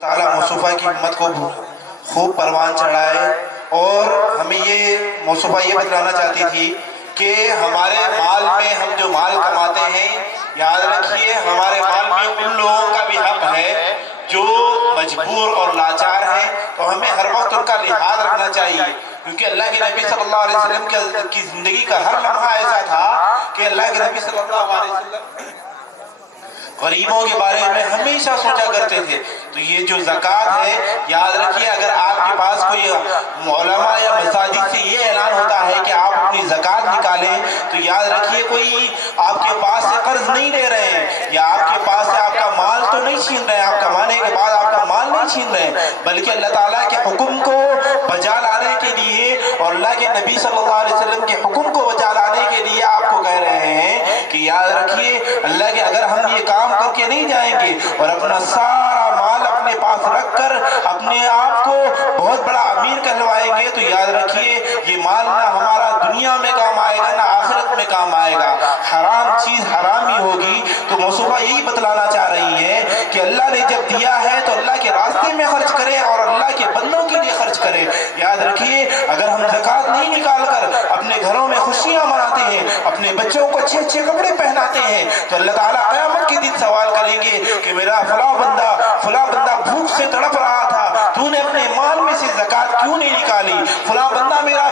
تعالیٰ مصطفیٰ کی امت کو خوب پروان چڑھائے۔ اور ہمیں یہ مصطفیٰ یہ بتلانا چاہتی تھی کہ ہمارے مال میں ہم جو مال کماتے ہیں، یاد رکھیے ہمارے مال میں ان لوگوں کا بھی حق ہے جو مجبور اور لاچار ہیں، تو ہمیں ہر وقت ان کا لحاظ رکھنا چاہیے، کیونکہ اللہ کے نبی صلی اللہ علیہ وسلم کی زندگی کا ہر لمحہ ایسا تھا کہ اللہ کے نبی صلی اللہ علیہ وسلم غریبوں کے بارے میں ہمیشہ سوچا کرتے تھے۔ تو یہ جو زکوٰۃ ہے، یاد رکھیے اگر آپ کے پاس کوئی علماء یا مساجد سے یہ اعلان ہوتا ہے کہ آپ اپنی زکوٰۃ نکالیں، تو یاد رکھیے کوئی آپ کے پاس سے قرض نہیں لے رہے ہیں، یا آپ کے پاس سے آپ کا مال تو نہیں چھین رہے ہیں، آپ کمانے کے بعد آپ کا مال نہیں چھین رہے ہیں، بلکہ اللہ تعالیٰ کے حکم کو بجا لانے کے لیے اور اللہ کے نبی صلی اللہ علیہ وسلم کے حکم کو بجا لانے کے لیے آپ کو کہہ رہے ہیں کہ یاد رکھیے اللہ کے اگر ہم یہ کام کر کے نہیں جائیں گے اور اپنا سارا مال اپنے پاس رکھ کر اپنے آپ کو بہت بڑا امیر کہلوائیں گے، تو یاد رکھیے یہ مال نہ ہمارا دنیا میں کام آئے گا نہ آخرت میں کام آئے گا، حرام چیز حرام ہی ہوگی۔ تو مصطفیٰ یہی بتلانا چاہ رہی ہے کہ اللہ نے جب دیا ہے تو اللہ کے راستے میں خرچ کریں اور اللہ کے بندوں کے لیے خرچ کریں۔ یاد رکھیے اگر ہم زکوٰۃ نہیں نکال کر اپنے گھروں میں خوشیاں مناتے ہیں، اپنے بچوں کو اچھے اچھے کپڑے پہناتے ہیں، تو اللہ تعالیٰ قیامت کے دن سوال کریں گے کہ میرا فلاں بندہ بھوک سے تڑپ رہا تھا، تو نے اپنے مال میں سے زکوٰۃ کیوں نہیں نکالی؟ فلاں بندہ میرا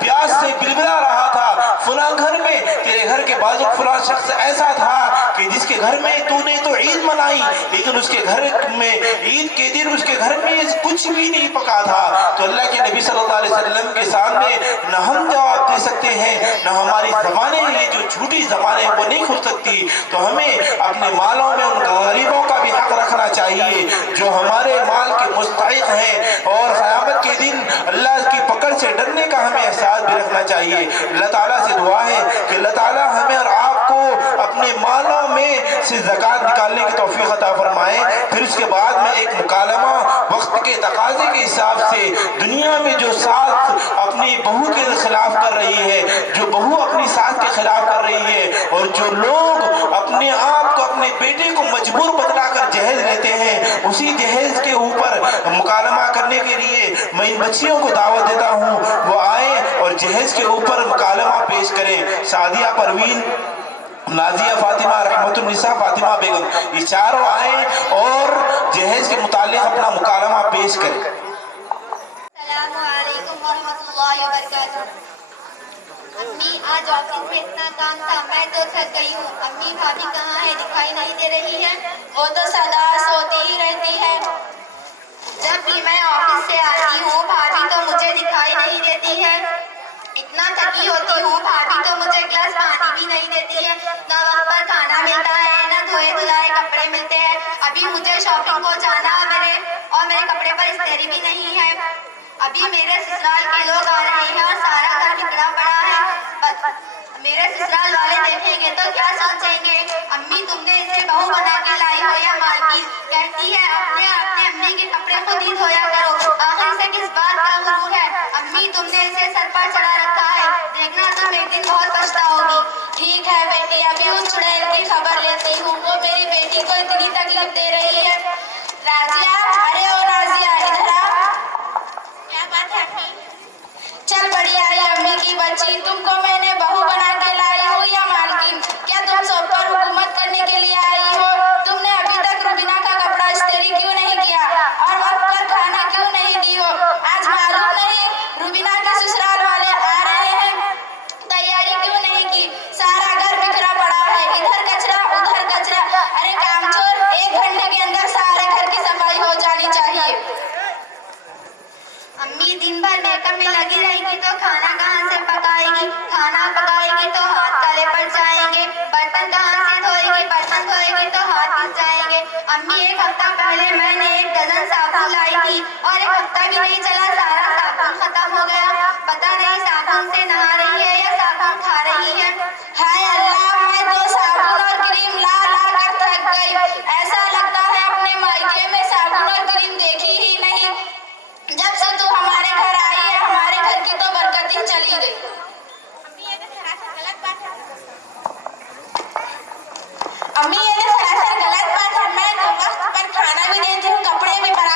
پیاس سے بلبلا رہا تھا، فلاں گھر میں تیرے گھر کے بازو فلاں شخص ایسا تھا کہ جس کے گھر میں تو نے تو عید منائی لیکن اس کے گھر میں عید کے دن اس کے گھر میں کچھ بھی نہیں پکا تھا۔ تو اللہ کے نبی صلی اللہ علیہ وسلم کے سامنے نہ ہم جواب دے سکتے ہیں، نہ ہماری زبانیں یہ جو جھوٹی زبانیں وہ نہیں کھل سکتی۔ تو ہمیں اپنے مالوں میں ان غریبوں کا بھی حق رکھنا چاہیے جو ہمارے مال کے مستحق ہیں، اور قیامت کے دن اللہ کی پکڑ سے ڈرنے کا ہمیں احساس بھی رکھنا چاہیے۔ اللہ تعالیٰ سے دعا ہے کہ اللہ تعالیٰ ہمیں اور آپ کو اپنے مالوں میں سے زکوٰۃ نکالنے کی توفیق عطا فرمائے۔ پھر اس کے بعد میں ایک مکالمہ وقت کے تقاضے کے حساب سے دنیا میں جو ساس اپنی بہو کے خلاف کر رہی ہے، جو بہو اپنی ساس کے خلاف کر رہی ہے، اور جو لوگ اپنے آپ کو اپنے بیٹے کو مجبور بتلا کر جہیز لیتے ہیں، اسی جہیز کے اوپر مکالمہ کرنے کے لیے میں ان بچیوں کو دعوت دیتا ہوں وہ آئیں اور جہیز کے اوپر مکالمہ پیش کریں۔ سعدیہ پروین، نازیہ فاطمہ، رحمت النساء فاطمہ بیگم، یہ چاروں آئیں اور جہیز کے متعلق اپنا مکالمہ پیش کریں۔ السلام علیکم ورحمۃ اللہ وبرکاتہ۔ امی آج آفس میں اتنا کام تھا، میں تو تھک گئی ہوں۔ امی بھابھی کہاں ہے؟ دکھائی نہیں دے رہی ہے۔ وہ تو سدا سوتی ہی رہتی ہے۔ جب بھی میں آفس سے آتی ہوں بھابھی تو مجھے دکھائی نہیں دیتی ہے۔ اتنا تھکی ہوتی ہوں بھابھی تو مجھے گلاس پانی بھی نہیں دیتی ہے، نہ وقت پر کھانا ملتا ہے نہ دھوئے دھلائے کپڑے ملتے ہیں۔ ابھی مجھے شاپنگ کو جانا اور میرے کپڑے پر استری بھی نہیں ہے۔ ابھی میرے سسرال کے لوگ آ رہے ہیں اور سارا گھر بکھرا پڑا ہے، میرے سسرال والے دیکھیں گے تو کیا سوچیں گے؟ امی تم نے اسے بہو بنا کے لائی ہو یا مالکی؟ کہتی ہے اپنے امی کے کپڑے خود ہی دھویا کرو، آخر سے کس بات کا غرور ہے؟ امی تم نے اسے سر پر چڑھا رکھا ہے، دیکھنا تم ایک دن بہت پچھتاؤگی۔ ٹھیک ہے بیٹی، ابھی اس چڑیل کی خبر لیتی ہوں، وہ میری بیٹی کو اتنی تکلیف دے رہی ہے۔ راضیہ، ارے او راضیہ ادھر آ۔ کیا بات ہے امی؟ چل بڑی آئی امی کی بچی، تم کو میں نے بہو بنا کے لائی ہوں یا مالکن؟ کیا تم سب پر حکومت کرنے کے لیے آئی ہو؟ تم نے ابھی تک روبینہ کا کپڑا استری کیوں نہیں کیا اور وقت پر کھانا کیوں نہیں دی ہو؟ آج معلوم نہیں روبینہ کے سسرال والے آ رہے ہیں، تیاری کیوں نہیں کی؟ سارا گھر بکھرا پڑا ہے، ادھر کچرا ادھر کچرا۔ ارے کام چور، 1 گھنٹے کے اندر سارے گھر کی صفائی ہو جانی چاہیے۔ امی دن بھر میک اپ میں لگی رہے گی تو کھانا کہاں سے پکائے گی؟ کھانا پکائے گی تو ہاتھ کالے پڑ جائیں گے، برتن کہاں سے دھوئے گی؟ برتن دھوئے گی تو ہاتھ گھس جائیں گے۔ امی 1 ہفتہ پہلے میں نے 1 ڈزن صابن لائی تھی اور 1 ہفتہ بھی نہیں چلا سارا صابن ختم ہو گیا۔ پتہ نہیں صابن سے نہا رہی ہے یا صابن کھا رہی ہے۔ ہائے اللہ، میں تو صابن اور کریم لا لا کر تھک گئی، ایسا لگتا ہے اپنے مائکے میں صابن اور کریم دیکھی ہی نہیں۔ جب سے تو ہمارے گھر آئی ہے ہمارے گھر کی تو برکت ہی چلی گئی۔ امی یہ تو سراسر غلط بات ہے۔ امی یہ تو سراسر غلط بات ہے، میں تو وقت پر کھانا بھی دیتی ہوں، کپڑے بھی برابر